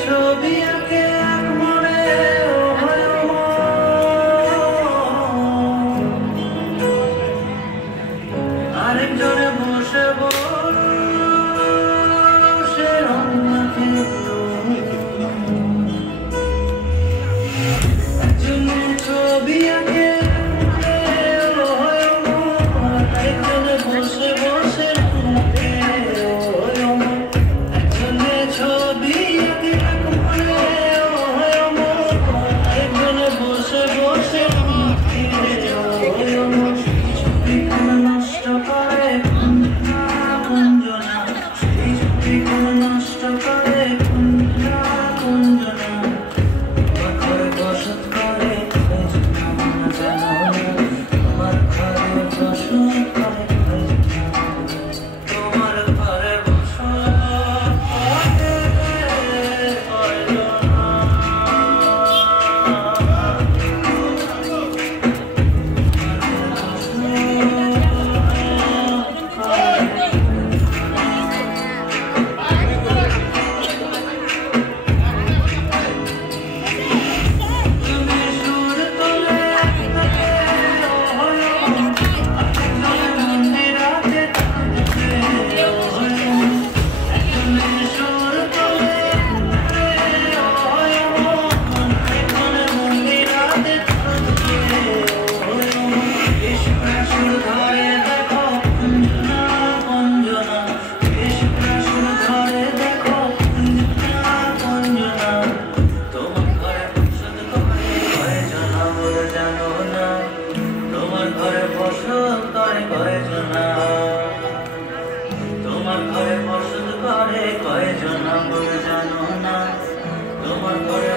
ছবি আঁকে এক মনে আরেকজনে বসে বসে রং মাখে একজনে ছবি আঁকে আরেকজনে বসে বসে রং মাখে একজনে ছবি আঁকে একজনে বসে বসে রং মাখে নষ্ট করে কুঞ্জনা সেই ছবি নষ্ট করে কুঞ্জনা ঘরে বসত করে জানো তোমার ঘরে বসত করে তোমার ঘরে তোমার ঘরে বসত করে কয়জন বলে জানো না তোমার ঘরে